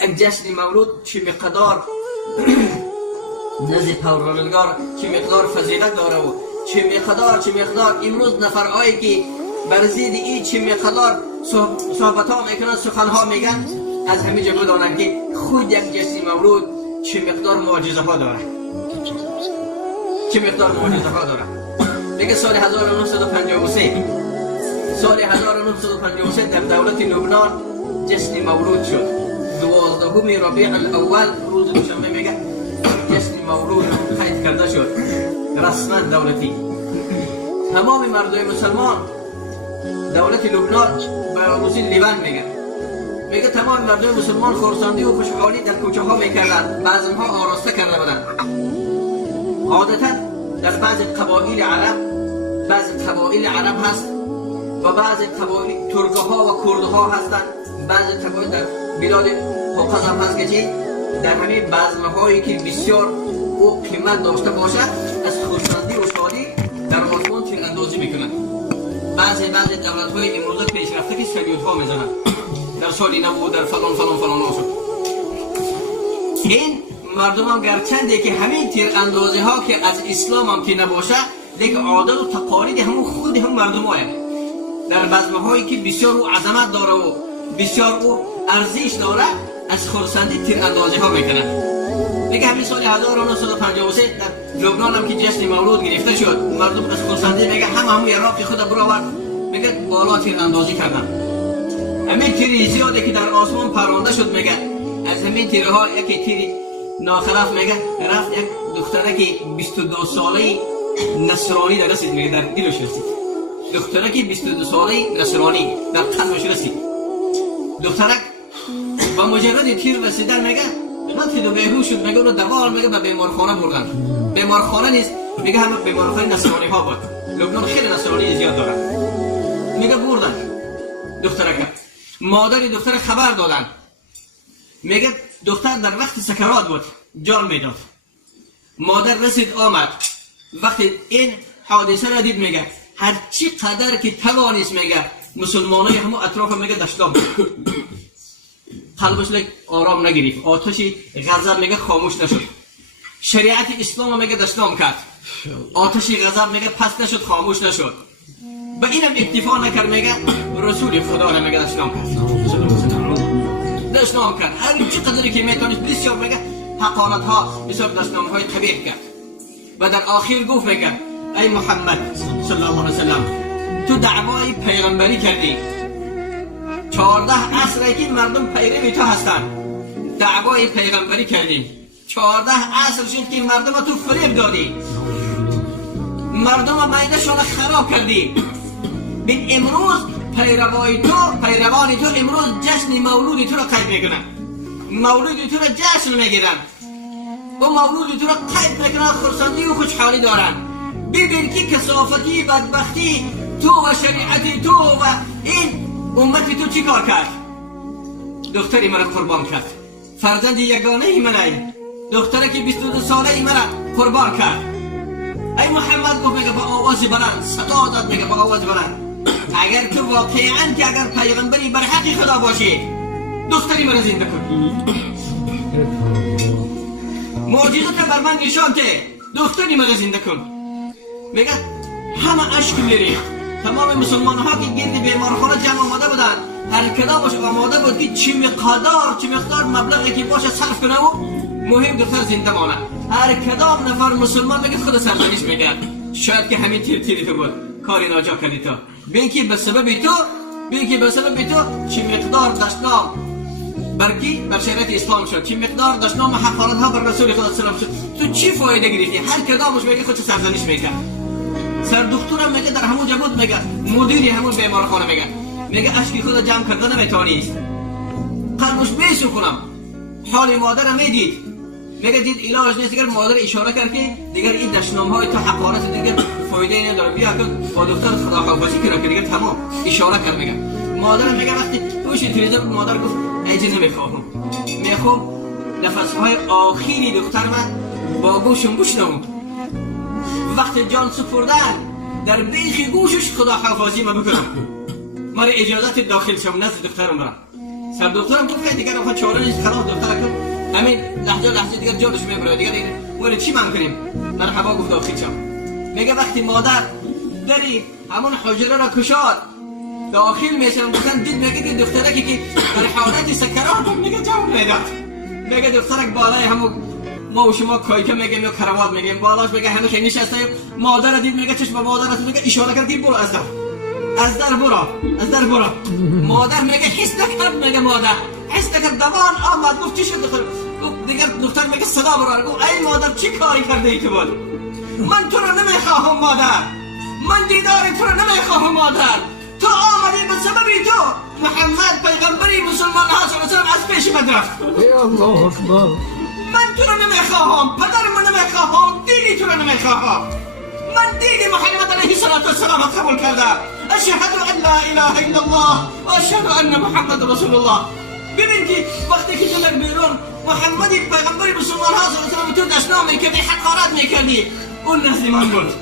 یک جشن مولود چه مقدار نزد پروردگار چه مقدار فضیلت داره و چه مقدار امروز نفرهایی که بر ضد این چه مقدار صحبت ها میکنن، سخن ها میگن، از همه جا بدانند که خود یک جشن مولود چه مقدار معجزه ها داره، چه مقدار معجزه ها داره. میگه سال 1953 در دولت لبنان جشن مولود شد. 12 ربیع الاول روز دوشنبه میگه جشن مولود قید کرده شد رسما دولتی. تمام مردم مسلمان دولت لبنان براموزی لیوان میگه تمام مردم مسلمان خرسندی و خوشحالی در کوچه ها میکردن، بزمها آراسته کرده بودن. عادتا در بعض قبایل عرب هست و بعض قبایل ترک ها و کرد ها هستند، بعض قبایل در بلاد قوقاز هم هست که در همین بزمه هایی که بسیار او قیمت داشته باشد از خرسندی و شادی در آسمان تیر اندازی میکنند. بعضی دولت های امروزه پیشرفته که سریوت ها میزنند در سال 90 در فلان شد. این مردم هم گرچنده که همین تیر اندازی ها که از اسلام هم که نباشه، لیکن عادت و تقالید همون خود هم مردم های در بزمه هایی که بسیار او عظمت داره و بسیار او ارزش داره از خرسندی تیر اندازی ها میکنن. دیگه همین سال 1953 در لبنان هم که جشن مولود گرفته شد، مردم از خرسندی میگه همون عراقی خود برآورد، میگه بالا تیر اندازی کردن. همین تیر زیاده که در آسمان پرونده شد، میگه از همین تیرها یکی تیر ناخلف میگه رفت یک دختره که 22 ساله نصرانی در رسید، میگه در دلش رسید. دختره که 22 ساله نصرانی در قلبش رسید. دخترک با مجرد تیر رسیدن میگه وقتی دو بیهوش شد، میگه اونو دوال میگه به بیمارخانه بردن. بیمارخانه نیست، میگه همه بیمارخانه نصرانی ها بود. لبنان خیلی نصرانی زیاد داره. میگه بردن دخترک. مادر دختر خبر دادن، میگه دختر در وقت سکرات بود، جان میداد. مادر رسید آمد، وقتی این حادثه را دید میگه هر چی قدر که توانست میگه مسلمانای همه اطراف میگه دشتام قلبش لیک آرام نگرفت، آتشی غضب میگه خاموش نشد. شریعت اسلام میگه دشتام کرد، آتشی غضب میگه پس نشد، خاموش نشد. به اینم اکتفا نکرد، میگه رسول خدا را میگه دشتام کرد. هر چی قدری که میتونست بسیار میگه حقارت ها بسیار دشتام های طبیعی کرد. و در آخر گفت میگه ای محمد صلی الله علیه وسلم، تو دعوای پیغمبری کردی، 14 عصره که مردم پیروی تو هستن، دعوای پیغمبری کردی، 14 عصر شد که مردم تو فریب دادی، مردم معده‌شون خراب کردی. بین امروز پیروان تو امروز جشن مولود تو را قید میکنن، مولود تو را جشن میگیرن و مولود تو را قید میکنن، خرسندی و خوشحالی دارن. ببین که کثافتی بدبختی تو و شریعت تو و این امتی تو چی کار کرد؟ دختری مرا قربان کرد، فرزند یگانه منه، دختری که 22 ساله مرا قربان کرد. ای محمد گفت میگه با آواز بلند، صدا داد میگه با آواز بلند، اگر تو واقعا که اگر پیغمبری بر حق خدا باشی، دختری مرا زنده کن، معجزه بر من نشان ده، دختری مرا زنده کن. میگه همه اشک میریخت. تمام مسلمان ها که گرد بیمارخانه جمع آمده بودن، هر کدامش آماده بود که چی مقدار مبلغی که باشه صرف کنه و مهم دختر زنده مانه. هر کدام نفر مسلمان میگه خود سرزنش میگه شاید که همین تیری تو بود، کاری ناجا کردی تو. بین که به سبب تو چی مقدار دشنام برکی بر شریعت اسلام شد، چی مقدار دشنام حقارت ها بر رسول خدا صلی الله علیه و سلم شد. تو چی فایده گرفتی؟ هر کدامش میگه خود سرزنش میگه. سر دکترم میگه در همون جبود، میگه مدیر همون بیمارخانه میگه اشکی خود جمع کرده نمیتونیست، قلبش میسوخونم. حال مادرم میدید، میگه دید علاج نیست. دیگر مادر اشاره کرد که دیگر این دشنام های تو حقارت دیگر فایده نداره، بیا که با دکتر خداحافظی کنه که دیگر تمام. اشاره کرد. میگه مادرم میگه وقتی توش تلویزیون مادر گفت ایجی نمیخوام، میخوام نفس های آخری دکتر من با گوشم بشنوم. وقتی جان سپردن در بیخ گوشش خداحافظی ما بکنم، مرا اجازت داخل شم نزد دخترم را سر دکترم گفت دیگه رو چاره نیست خلاص دکتر که همین لحظه دیگه جادش میبره دیگه ولی چی من کنیم مرحبا گفت داخل شم میگه وقتی مادر دری همون حجره را کشاد داخل میشن گفتن دید میگه این دختره که در حالت سکرات بود میگه جواب میداد میگه دخترک بالای همون ما و شما کایکه میگیم یا کروات میگیم بالاش میگه همه که نشسته مادر دید میگه چشم مادرت میگه اشاره کرد برو از در برو مادر میگه حس نکرد میگه مادر حس نکرد دوان آمد گفت چی شد دختر گفت دیگر دختر میگه صدا برو گفت ای مادر چی کاری کرده ای تو بود من تو رو نمیخواهم مادر من دیدار تو رو نمیخواهم مادر تو آمدی به سببی تو محمد پیغمبری مسلمان ها صلی الله علیه و از پیش من رفت یا الله اکبر من تو رو نمیخواهم پدرم نمیخواهم دینی تو رو نمیخواهم من دین محمد علیه السلام قبول کردم اشهد ان لا اله الا الله و اشهد ان محمد رسول الله ببین که وقتی که تو در بیرون محمدی پیغمبری مسلمان ها صلی الله علیه و تو دشنام میکردی حقارت میکردی اون نزد من بود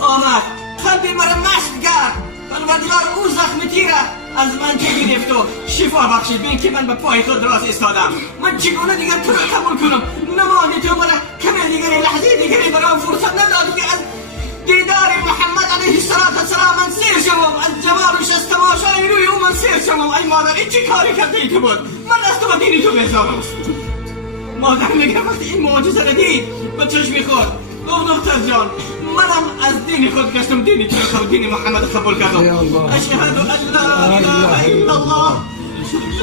آمد قلبی مرا مشت کرد پروردگار او زخم تیره از من چه گرفت و شفا بخشید ببین که من به پای خود راست ایستادم من چگونه دیگر تو را قبول کنم نماز تو مرا کمی دیگری لحظه دیگری برام فرصت نداد که از دیدار محمد علیه السلام من سیر شوم از جمالش از تماشای روی او من سیر شوم ای مادر این چی کاری کرده ای تو بود من از تو و دینی تو بیزارم مادر میگه وقتی این معجزه را دید به چشم خود گفت دختر جان منم از دین خود گشتم دینی تو رو دین محمد قبول کردم اشهد ان لا اله الا الله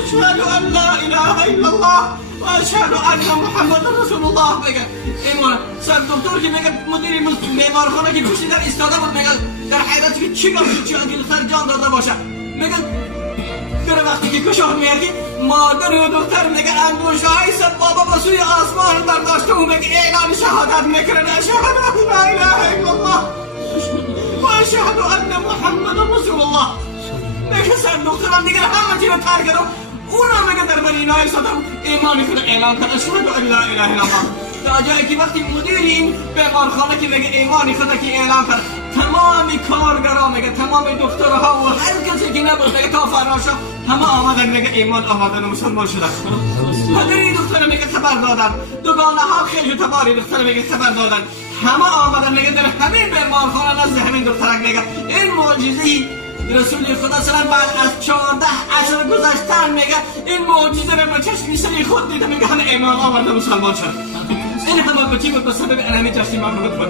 اشهد ان لا اله الا الله و اشهد ان محمد رسول الله بگه ایمان سر دکتر که میگه مدیر بیمارخانه که کشیدن ایستاده بود میگه در حیرت که چی گفت چی انگل خر جان داده باشه میگه در وقتی که کشاه میگه مادر و دختر میگه انگوشه های سبابا با سوی آسمان برداشته و میگه اعلان شهادت میکنن اشهد ان لا اله الا الله و اشهد ان محمد رسول الله میگه سر دخترم دیگر همه چی رو تر کردم اونا میگه در مدینه ایستادم ایمانی خود اعلان کرد اشهد ان لا اله الا الله تا جایی که وقتی مدیر این بیمارخانه که میگه ایمانی خود که اعلان کرد تمامی کارگرها میگه تمامی دکترها و هر کسی که نبود میگه تا فراشا همه آمدن میگه ایمان آمدن و مسلمان شدن پدری دختر میگه خبر دادن دوگانه ها خیلی تباری دختر میگه خبر دادن همه آمدن میگه در همین بیمارخانه نزد همین دخترک میگه این معجزه رسول خدا سلام بعد از 14 عشر گذشتن میگه این معجزه رو به چشم سری خود دیده میگه همه ایمان آورده مسلمان شد این همه بچی بود به سبب انمی جشن مبروک بود